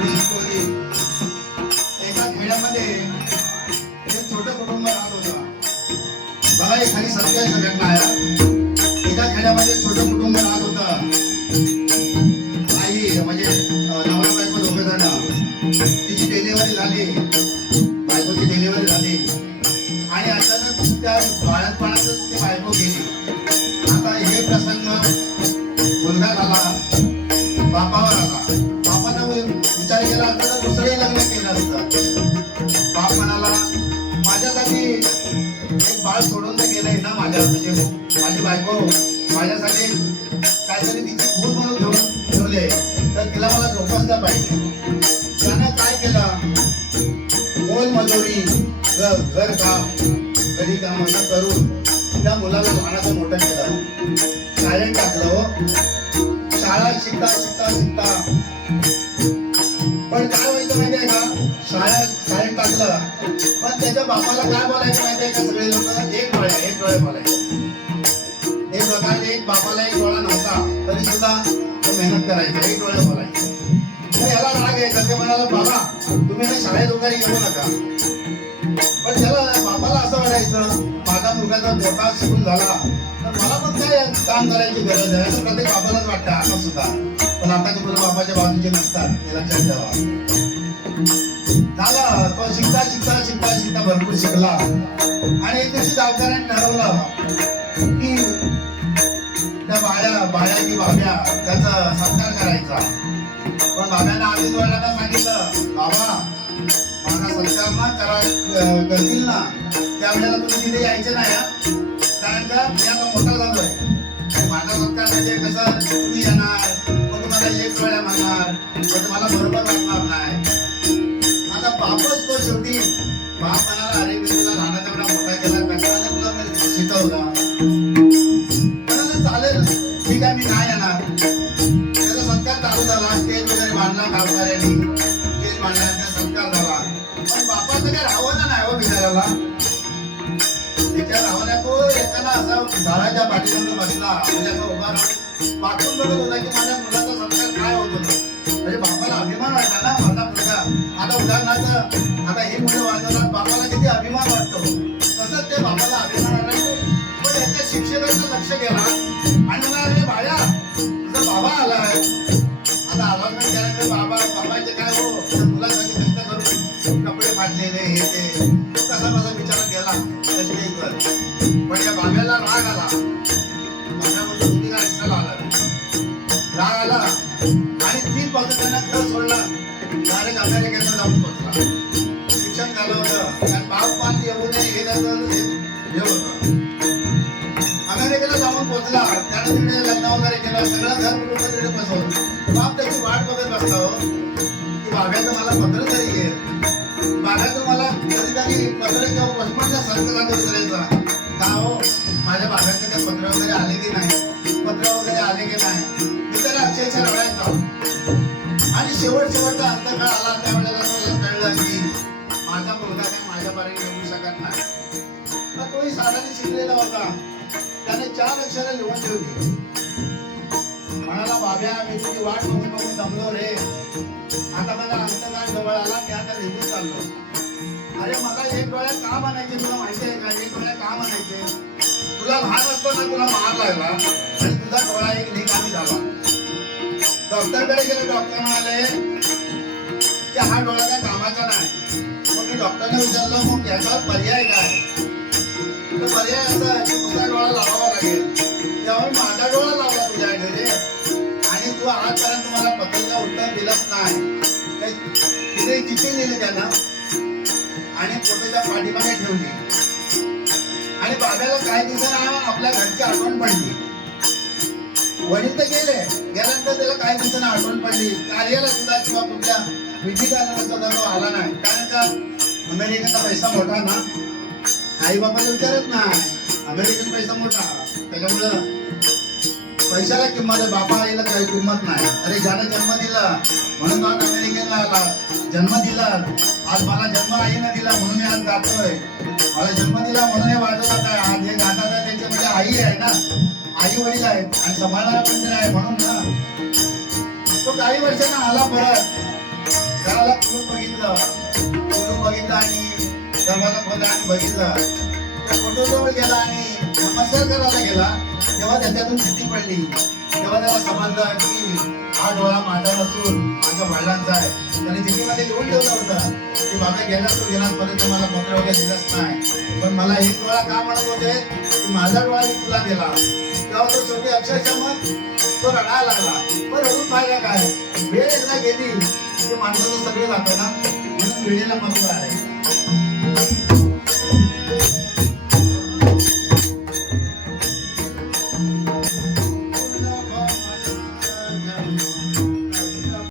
थोडीशी स्टोरी एका खेड्यामध्ये एक छोटं कुटुंब राहत होतं बघा एखादी सत्याची घटना आहे एका खेड्यामध्ये छोटं कुटुंब राहत होतं आई म्हणजे नवरा बायको दोघे जण तिची डिलिव्हरी झाली बायकोची डिलिव्हरी झाली आणि अचानक त्या बाळात ती बायको गेली. आता हे प्रसंग बाप म्हणाला माझ्यासाठी एक बाळ सोडून तर गेलंय ना माझ्या म्हणजे माझी बायको माझ्यासाठी काहीतरी तिची खून म्हणून घेऊन ठेवले तर तिला मला जोपासलं पाहिजे. त्यानं काय केलं? मोल मजुरी घर काम घरी काम असं करून त्या मुलाला लहानाचं मोठं केलं. शाळेत टाकलं हो. शाळा शिकता शिकता शिकता त्याच्या बापाला काय बोलायचं माहितीये का? सगळे लोक एक डोळे एक डोळे बोलायचे. एक प्रकारे एक बापाला एक डोळा नव्हता तरी सुद्धा मेहनत करायची एक डोळे बोलायचे. याला राग यायचा ते म्हणाला बाबा तुम्ही ना शाळेत वगैरे येऊ नका. पण त्याला बापाला असं वाटायचं माझा मुलगा मोठा शिकून झाला तर मला पण काय काम करायची गरज आहे? असं प्रत्येक बापालाच वाटतं आता सुद्धा. पण आताचे मुलं बापाच्या बाजूचे नसतात हे लक्षात ठेवा. झाला तो शिकता शिकता शिकता शिकता भरपूर शिकला. आणि एक दिवशी गावकऱ्यांनी ठरवलं की त्या बाळ्या बाळ्या की बाब्या त्याचा सत्कार करायचा. पण बाब्यानं आधीच वडिलांना सांगितलं? बाबा माझा सत्कार ना करा करतील ना. त्यावेळेला तुम्ही तिथे यायचे नाही हा. कारण का? मी आता मोठा झालोय. माझा सत्कार म्हणजे कसं? तुम्ही येणार मग तुम्हाला एक वेळा म्हणणार मग तुम्हाला बरोबर वाटणार नाही. बाप अरे मी तुला लहानाचा मोठा केला कशाला तुला मी शिकवला? चालेल. ठीक आहे मी नाही येणार. त्याचा सत्कार चालू झाला. स्टेज वगैरे बांधला स्टेज सत्कार झाला. पण बापाचं काय नाही हो बिचाराला त्याच्या रावण्या तो एकाला असा झाडाच्या पाठीमध्ये बसला. म्हणजे असा उभा राहून बघत होता की माझ्या मुलाचा सत्कार काय होत होता. म्हणजे बापाला अभिमान वाटला ना माझा मुलगा. आता उदाहरणार्थ आता हे मुलं वाजवतात लक्ष गेला आणि मला अरे बाळा तुझा बाबा आलाय आता आवाजमेंट केल्यानंतर बाबा बाबाचे काय हो? तुला सगळे कष्ट करून कपडे फाटलेले हे ते. तो कसा कसा विचार गेला पण या वगैरे केलं सगळं घर कुटुंब बसवलं. बाप त्याची वाट बघत बसला हो. की बाब्याचं मला पत्र तरी येईल बाब्याचं मला कधीतरी पत्र किंवा पचमणच्या सारखं झालं विचारायचा. का हो माझ्या बाब्याचं काही पत्र वगैरे आले की नाही? पत्र वगैरे आले की नाही? मी त्याला अक्षरशः रडायचा. आणि शेवट शेवटचा अंतकाळ आला त्यावेळेला कळलं की माझा मुलगा काही माझ्यापर्यंत येऊ शकत नाही. तोही साधारण शिकलेला होता. त्याने चार अक्षरं लिहून ठेवली. म्हणाला बाब्या मी तुझी वाट बघून बघून दमलो रे. आता मला अंतकाळ जवळ आला मी आता निघून चाललो. अरे मला एक डोळ्या का म्हणायचे? तुला माहिती आहे का? एक डोळ्या का म्हणायचे? तुला लहान असताना तुला मार लागला आणि तुझा डोळा एक निकामी झाला. डॉक्टरकडे गेले डॉक्टर म्हणाले की हा डोळा काय कामाचा नाही. मग मी डॉक्टरने विचारलं मग याचा पर्याय काय? पर्याय असा आहे की तुझा डोळा लावावा लागेल. त्यामुळे माझा डोळा लावला किंवा तू आजपर्यंत तुम्हाला पत्राचं उत्तर दिलंच नाही. ते- तिथे चिठ्ठी लिहिली त्यानं. आणि पोटाच्या पाठीमागे ठेवली. आणि बाब्याला काही दिवसांना आपल्या घरची आठवण पडली. वडील तर गेले. गेल्यानंतर त्याला काही दिवसांना आठवण पडली. कार्याला सुद्धा किंवा कुठल्या विधीकाराला सुद्धा तो आला नाही. कारण का? अमेरिकेचा पैसा मोठा ना. आई बाबाला विचारत नाही. अमेरिकन पैसा मोठा. त्याच्यामुळं पैशाला किंमत आहे बापा आईला काही किंमत नाही. अरे ज्यानं जन्म दिला म्हणून आज अमेरिकेला आला. जन्म दिला आज मला जन्म आईनं दिला म्हणून मी आज गातोय मला जन्म दिला म्हणून हे वाजवला काय आज हे गातात आहे म्हणजे आई आहे ना. आई वडील आहेत आणि समाजाला मंदिर आहे म्हणून ना. तो काही वर्षांना आला परत. खुलून बघितलं. खुलून बघितलं आणि दरवाजा खोलला आणि बघितलं. त्या फोटोजवळ गेला आणि नमस्कार करायला गेला. तेव्हा त्याच्यातून भीती पडली तेव्हा त्याला समजलं की हा डोळा माझा नसून माझ्या वडिलांचा आहे. त्याने चिठ्ठीमध्ये लिहून ठेवला होता की बाबा गेलास तो गेलास परत मला पत्र वगैरे दिलंच नाही. पण मला एक डोळा का म्हणत होते की माझा डोळा मी तुला दिला. तेव्हा तो शेवटी अक्षरशः मग तो रडायला लागला. पण रडून फायदा काय? वेळ एकदा गेली की माणसाचं सगळं जातं ना. म्हणून वेळेला महत्त्व आहे.